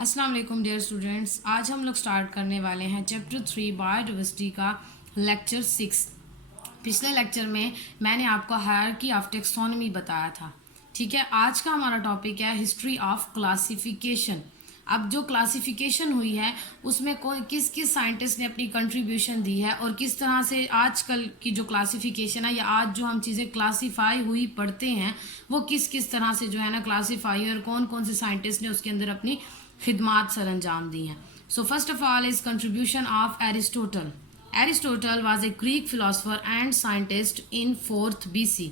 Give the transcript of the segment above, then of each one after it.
अस्सलाम वालेकुम dear students, आज हम लोग स्टार्ट करने वाले हैं चैप्टर 3 बायोडाइवर्सिटी का लेक्चर 6। पिछले लेक्चर में मैंने आपको हायरार्की ऑफ टेक्सोनॉमी बताया था। ठीक है, आज का हमारा टॉपिक है हिस्ट्री ऑफ क्लासिफिकेशन। अब जो क्लासिफिकेशन हुई है उसमें किस किस साइंटिस्ट ने अपनी कंट्रीब्यूशन दी है और किस तरह से आजकल की जो क्लासिफिकेशन है या आज जो हम चीज़ें क्लासीफाई हुई पढ़ते हैं वो किस किस तरह से जो है ना क्लासीफाई और कौन कौन से साइंटिस्ट ने उसके अंदर अपनी खिदमात सर अंजाम दी हैं। So first of all is contribution of Aristotle. Aristotle was a Greek philosopher and scientist in 4th BC,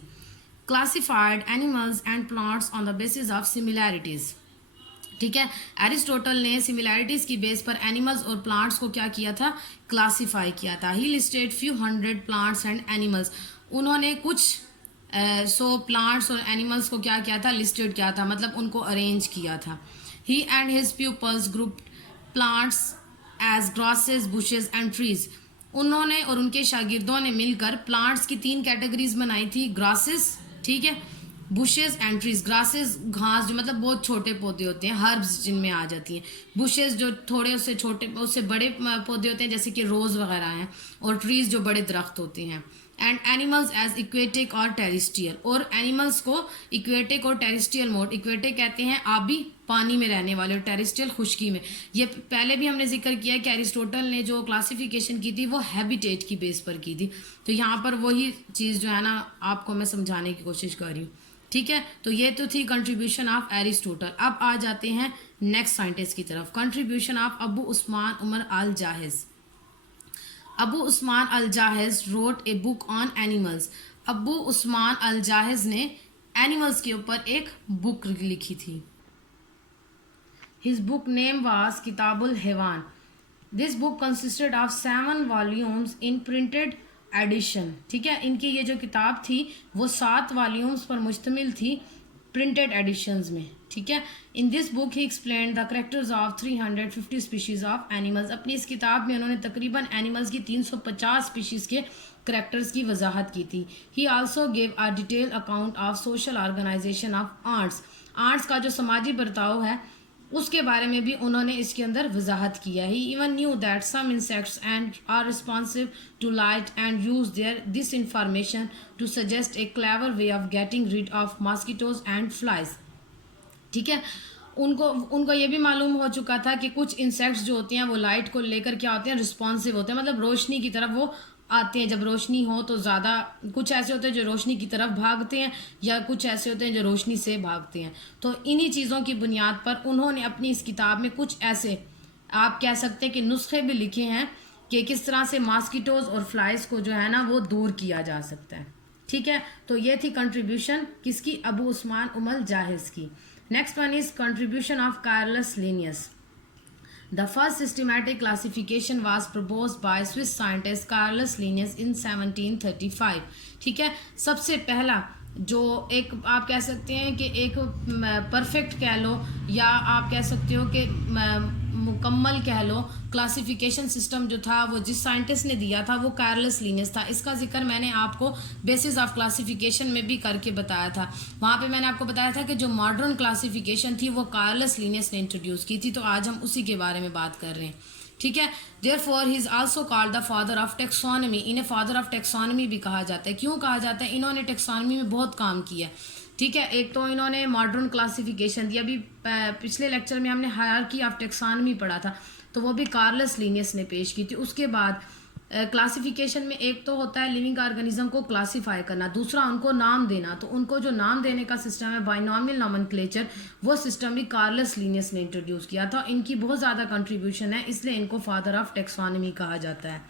classified animals and plants on the basis of similarities। ठीक है, एरिस्टोटल ने सिमिलैरिटीज की बेस पर animals और plants को क्या किया था, क्लासीफाई किया था। He listed few hundred plants and animals. उन्होंने कुछ 100 प्लांट्स और एनिमल्स को क्या किया था, लिस्टेड किया था, मतलब उनको अरेंज किया था। He and his pupils grouped plants as grasses, bushes and trees। उन्होंने और उनके शागिर्दों ने मिलकर प्लांट्स की 3 कैटेगरीज बनाई थी, ग्रासेस, ठीक है, बुशेस एंड ट्रीज। ग्रासेस घास जो मतलब बहुत छोटे पौधे होते हैं, हर्ब्स जिनमें आ जाती हैं। बुशेस जो थोड़े उससे छोटे उससे बड़े पौधे होते हैं जैसे कि रोज वगैरह हैं, और ट्रीज जो बड़े दरख्त होते हैं। एंड एनिमल्स एज इक्वेटिक और टेरिस्ट्रियल, और एनिमल्स को इक्वेटिक और टेरिस्ट्रियल मोड। इक्वेटिक कहते हैं आबी पानी में रहने वाले, और टेरिस्ट्रियल खुश्की में। ये पहले भी हमने जिक्र किया कि एरिस्टोटल ने जो क्लासिफिकेशन की थी वो हैबिटेट की बेस पर की थी। तो यहाँ पर वही चीज़ जो है ना आपको मैं समझाने की कोशिश कर रही हूँ। ठीक है, तो ये तो थी कंट्रीब्यूशन ऑफ एरिस्टोटल। अब आ जाते हैं नेक्स्ट साइंटिस्ट की तरफ। Contribution of Abu Usman Umar al Jahiz. Abu Usman al Jahiz wrote a book on animals. Abu Usman al Jahiz ने एनिमल्स के ऊपर एक बुक लिखी थी। हिज बुक नेम वाज किताबुल हैवान। This book consisted of 7 volumes in printed edition. ठीक है, इनकी ये जो किताब थी वो 7 वॉल्यूम्स पर मुश्तमिल थी प्रिंटेड एडिशंस में। ठीक है, in this book he explain the characters of 350 species of animals. अपनी इस किताब में उन्होंने तकरीबन एनिमल्स की 350 स्पीशीज के करेक्टर्स की वजाहत की थी। He also gave a detail account of social organisation of arts. Arts का जो समाजी बर्ताव है उसके बारे में भी उन्होंने इसके अंदर वजाहत किया। He even knew that some insects and are responsive to light and use their this information to suggest a clever way of getting rid of mosquitoes and flies. ठीक है, उनको ये भी मालूम हो चुका था कि कुछ इंसेक्ट्स जो होते हैं वो लाइट को लेकर क्या होते हैं, रिस्पॉन्सिव होते हैं, मतलब रोशनी की तरफ वो आते हैं। जब रोशनी हो तो ज़्यादा, कुछ ऐसे होते हैं जो रोशनी की तरफ भागते हैं या कुछ ऐसे होते हैं जो रोशनी से भागते हैं। तो इन्हीं चीज़ों की बुनियाद पर उन्होंने अपनी इस किताब में कुछ ऐसे आप कह सकते हैं कि नुस्खे भी लिखे हैं कि किस तरह से मॉस्किटोज और फ्लाइज को जो है ना वो दूर किया जा सकता है। ठीक है, तो ये थी कंट्रीब्यूशन किसकी, अबू उस्मान उमर जाहिज की। Next one is contribution of Carolus Linnaeus. The first systematic classification was proposed by Swiss scientist Carolus Linnaeus in 1735। ठीक है, सबसे पहला जो एक आप कह सकते हैं कि एक परफेक्ट कह लो या आप कह सकते हो कि मुकम्मल कह लो क्लासिफिकेशन सिस्टम जो था वो जिस साइंटिस्ट ने दिया था वो कार्लस लिनियस था। इसका जिक्र मैंने आपको बेसिस ऑफ क्लासिफिकेशन में भी करके बताया था। वहाँ पे मैंने आपको बताया था कि जो मॉडर्न क्लासिफिकेशन थी वो कार्लस लिनियस ने इंट्रोड्यूस की थी। तो आज हम उसी के बारे में बात कर रहे हैं। ठीक है, therefore he is also called the father of taxonomy. इन्हें फादर ऑफ टेक्सोनॉमी भी कहा जाता है। क्यों कहा जाता है, इन्होंने टेक्सोनॉमी में बहुत काम किया। ठीक है, एक तो इन्होंने मॉडर्न क्लासिफिकेशन दिया। अभी पिछले लेक्चर में हमने हायरार्की ऑफ टेक्सोनॉमी पढ़ा था, तो वो भी कार्लस लिनियस ने पेश की थी। उसके बाद क्लासिफिकेशन में एक तो होता है लिविंग ऑर्गेनिज्म को क्लासिफाई करना, दूसरा उनको नाम देना। तो उनको जो नाम देने का सिस्टम है बाइनॉमियल नोमेनक्लेचर, वो सिस्टम भी कार्लस लिनियस ने इंट्रोड्यूस किया था। इनकी बहुत ज़्यादा कंट्रीब्यूशन है, इसलिए इनको फादर ऑफ टेक्सोनॉमी कहा जाता है।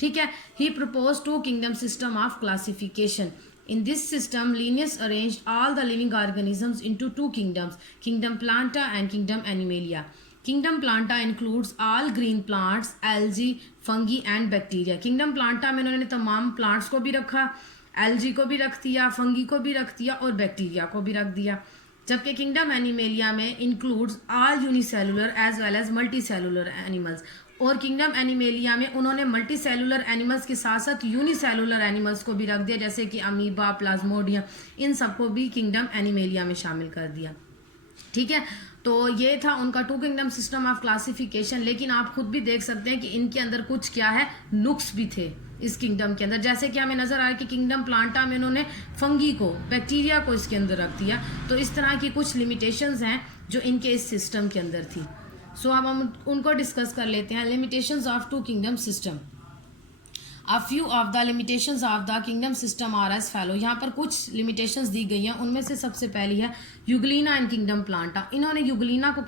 ठीक है, he propose 2 kingdom system of classification. In this system, Linnaeus arranged all the living organisms into 2 kingdoms, Kingdom Planta and Kingdom Animalia. Kingdom Planta includes all green plants, algae, fungi and bacteria. Kingdom Planta में उन्होंने तमाम plants को भी रखा, algae को भी रख दिया, fungi को भी रख दिया और bacteria को भी रख दिया। जबकि किंगडम एनिमेलिया में includes all unicellular as well as multicellular animals. और किंगडम एनिमेलिया में उन्होंने मल्टी सेलुलर एनिमल्स के साथ साथ यूनिसेलुलर एनिमल्स को भी रख दिया, जैसे कि अमीबा, प्लाज्मोडियम, इन सबको भी किंगडम एनिमेलिया में शामिल कर दिया। ठीक है, तो ये था उनका two kingdom system of classification. लेकिन आप खुद भी देख सकते हैं कि इनके अंदर कुछ क्या है, नुक्स भी थे इस किंगडम के अंदर। जैसे कि हमें नजर आ रहा है कि किंगडम प्लांटा में उन्होंने फंगी को, बैक्टीरिया को इसके अंदर रख दिया। तो इस तरह की कुछ लिमिटेशंस हैं जो इनके इस सिस्टम के अंदर थी। सो अब हम उनको डिस्कस कर लेते हैं। Limitations of two kingdom system. A few of the limitations of the kingdom system are as follow। यहाँ पर कुछ limitations दी गई हैं, उनमें से सबसे पहली है यूग्लिना एंड किंगडम प्लांटा। इन्होंने यूग्लिना को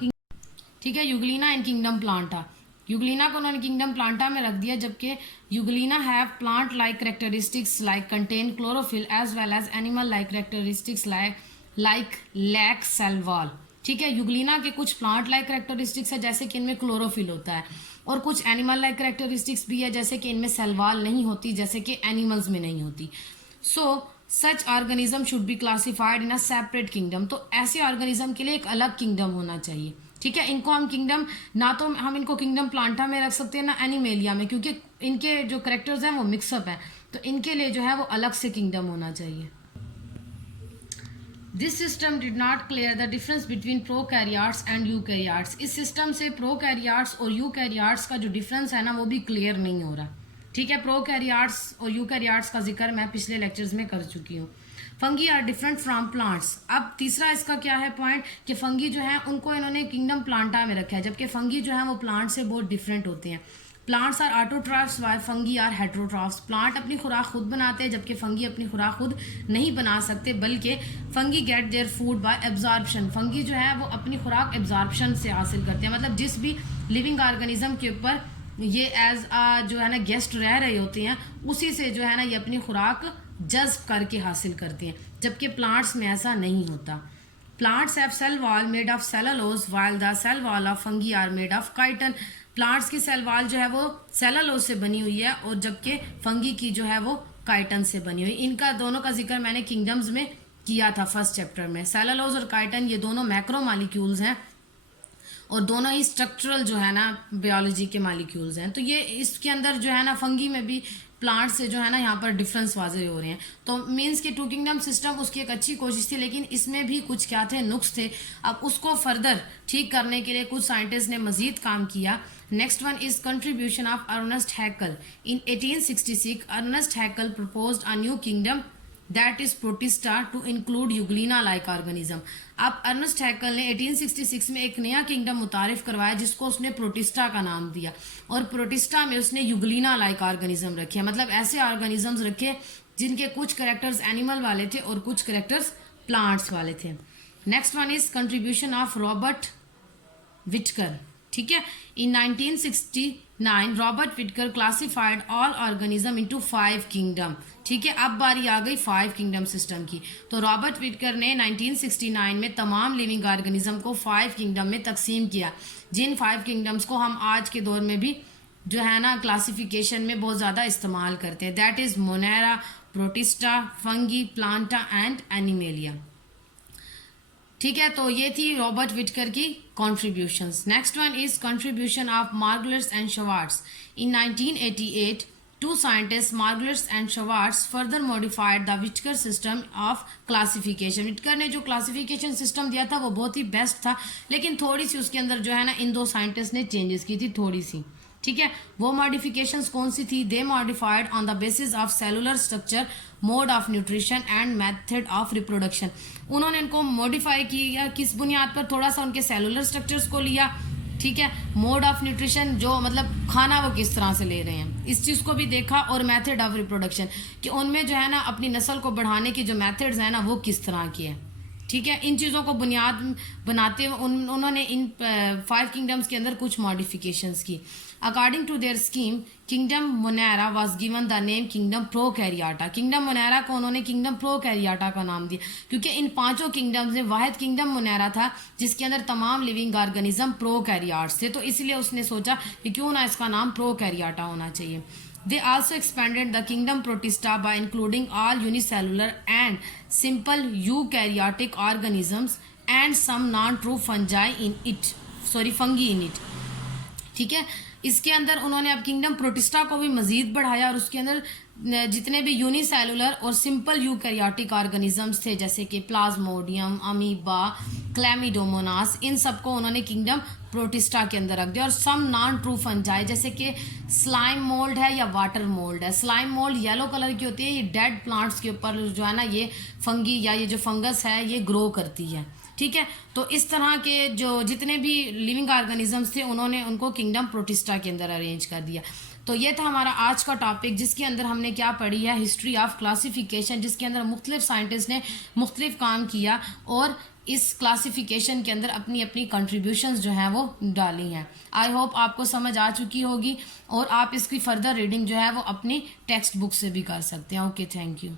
ठीक है, Euglena and kingdom Plantae, Euglena को उन्होंने किंगडम प्लांटा में रख दिया, जबकि Euglena have plant like characteristics like contain chlorophyll as well as animal like characteristics like lack cell wall. ठीक है, यूग्लिना के कुछ प्लांट लाइक करेक्टरिस्टिक्स है, जैसे कि इनमें क्लोरोफिल होता है, और कुछ एनिमल लाइक करेक्टरिस्टिक्स भी है, जैसे कि इनमें सेल वॉल नहीं होती, जैसे कि एनिमल्स में नहीं होती। So such organism should be classified in a separate kingdom. तो ऐसे ऑर्गेनिज्म के लिए एक अलग किंगडम होना चाहिए। ठीक है, इनको हम किंगडम, ना तो हम इनको किंगडम प्लांटा में रख सकते हैं ना एनिमेलिया में, क्योंकि इनके जो करेक्टर्स हैं वो मिक्सअप हैं। तो इनके लिए जो है वो अलग से किंगडम होना चाहिए। This system did not clear the difference between prokaryotes and eukaryotes. इस सिस्टम से प्रोकैरियोट्स और यूकैरियोट्स का जो डिफरेंस है ना वो भी क्लियर नहीं हो रहा। ठीक है, प्रोकैरियोट्स और यूकैरियोट्स का जिक्र मैं पिछले लेक्चर्स में कर चुकी हूँ। Fungi are different from plants. अब तीसरा इसका क्या है पॉइंट, कि फंगी जो है उनको इन्होंने किंगडम प्लांटा में रखा है, जबकि फंगी जो है वो प्लांट से बहुत डिफरेंट होते हैं। Plants are autotrophs while fungi are heterotrophs. Plant अपनी खुराक खुद बनाते हैं, जबकि फंगी अपनी खुराक खुद नहीं बना सकते, बल्कि fungi get their food by absorption. Fungi जो है वो अपनी खुराक एब्जॉर्प्शन से हासिल करते हैं, मतलब जिस भी लिविंग ऑर्गेनिज्म के ऊपर ये एज जो है ना गेस्ट रह रहे होते हैं, उसी से जो है ना ये अपनी खुराक जज्ब करके हासिल करते हैं, जबकि प्लांट्स में ऐसा नहीं होता। Plants have cell wall made of cellulose while the cell wall of fungi are made of chitin. Plants की सेल वॉल जो है वो सेलुलोज से बनी हुई है, और जबकि फंगी की जो है वो काइटन से बनी हुई। इनका दोनों का जिक्र मैंने किंगडम्स में किया था फर्स्ट चैप्टर में। सेलुलोज और काइटन ये दोनों मैक्रो मॉलिक्यूल्स हैं, और दोनों ही स्ट्रक्चरल जो है ना बायोलॉजी के मॉलिक्यूल्स हैं। तो ये इसके अंदर जो है ना फंगी में भी प्लांट से जो है ना यहाँ पर डिफरेंस वाज़ेह हो रहे हैं। तो मीन्स कि टू किंगडम सिस्टम उसकी एक अच्छी कोशिश थी, लेकिन इसमें भी कुछ क्या थे, नुक्स थे। अब उसको फर्दर ठीक करने के लिए कुछ साइंटिस्ट ने मजीद काम किया। Next one is contribution of Ernst Haeckel. In 1866 Ernst Haeckel proposed a new kingdom that is Protista to include Euglena like organism. अब अर्नेस्ट हैकल ने 1866 में एक नया किंगडम मुतारिफ करवाया, जिसको उसने प्रोटिस्टा का नाम दिया, और प्रोटिस्टा में उसने यूग्लिना लाइक ऑर्गेनिज्म रखे, मतलब ऐसे ऑर्गेनिजम्स रखे जिनके कुछ करेक्टर्स एनिमल वाले थे और कुछ करेक्टर्स प्लांट्स वाले थे। Next one is contribution of Robert Whittaker. ठीक है, इन 1969 Robert Whittaker classified all organism into 5 kingdom. ठीक है, अब बारी आ गई 5 किंगडम सिस्टम की। तो रॉबर्ट विटकर ने 1969 में तमाम लिविंग ऑर्गेनिज्म को 5 किंगडम में तकसीम किया, जिन 5 किंगडम्स को हम आज के दौर में भी जो है ना क्लासिफिकेशन में बहुत ज़्यादा इस्तेमाल करते हैं। That is Monera, Protista, Fungi, Plantae and Animalia. ठीक है, तो ये थी रॉबर्ट विटकर की contributions. Next one is contribution of Margulis and Schwartz. In 1988 two scientists Margolus and Schwartz further modified the Whittaker system of classification। Whittaker ने जो classification system दिया था वो बहुत ही बेस्ट था, लेकिन थोड़ी सी उसके अंदर जो है ना इन दो साइंटिस्ट ने चेंजेस की थी थोड़ी सी। ठीक है, वो मॉडिफिकेशंस कौन सी थी? They modified on the basis of cellular structure, mode of nutrition and method of reproduction. उन्होंने इनको मॉडिफाई किया किस बुनियाद पर? थोड़ा सा उनके सेलुलर स्ट्रक्चर्स को लिया, ठीक है, मोड ऑफ न्यूट्रिशन जो मतलब खाना वो किस तरह से ले रहे हैं इस चीज़ को भी देखा, और मेथड ऑफ रिप्रोडक्शन कि उनमें जो है ना अपनी नस्ल को बढ़ाने की जो मेथड्स हैं ना वो किस तरह की है। ठीक है, इन चीज़ों को बुनियाद बनाते हुए उन्होंने इन 5 किंगडम्स के अंदर कुछ मॉडिफिकेशंस की। According to their scheme kingdom Monera was given the name kingdom Prokaryotae. Kingdom Monera को उन्होंने किंगडम प्रोकैरियोटा का नाम दिया, क्योंकि इन 5 किंगडम्स में वाहिद किंगडम मोनेरा था जिसके अंदर तमाम लिविंग ऑर्गेनिज्म प्रोकैरियोट्स थे, तो इसलिए उसने सोचा कि क्यों ना इसका नाम प्रोकैरियोटा होना चाहिए। They also expanded the kingdom Protista by including all unicellular and simple eukaryotic organisms and some non-true fungi in it. ठीक है। इसके अंदर उन्होंने अब किंगडम प्रोटिस्टा को भी मजीद बढ़ाया और उसके अंदर जितने भी यूनिसेलुलर और सिंपल यूकैरियोटिक ऑर्गेनिजम्स थे जैसे कि प्लाज्मोडियम, अमीबा, क्लैमिडोमोनास, इन सबको उन्होंने किंगडम प्रोटिस्टा के अंदर रख दिया। और सम नॉन ट्रू फंजाई जैसे कि स्लाइम मोल्ड है या वाटर मोल्ड है। स्लाइम मोल्ड येलो कलर की होती है, ये डेड प्लांट्स के ऊपर जो है ना ये फंगी या ये जो फंगस है ये ग्रो करती है, ठीक है। तो इस तरह के जो जितने भी लिविंग ऑर्गेनिजम्स थे उन्होंने उनको किंगडम प्रोटिस्टा के अंदर अरेंज कर दिया। तो ये था हमारा आज का टॉपिक जिसके अंदर हमने क्या पढ़ी है, हिस्ट्री ऑफ क्लासिफिकेशन, जिसके अंदर मुख्तलिफ साइंटिस्ट ने मुख्तलिफ काम किया और इस क्लासिफिकेशन के अंदर अपनी अपनी कंट्रीब्यूशंस जो हैं वो डाली हैं। आई होप आपको समझ आ चुकी होगी और आप इसकी फर्दर रीडिंग जो है वो अपनी टेक्स्ट बुक से भी कर सकते हैं। Okay, thank you.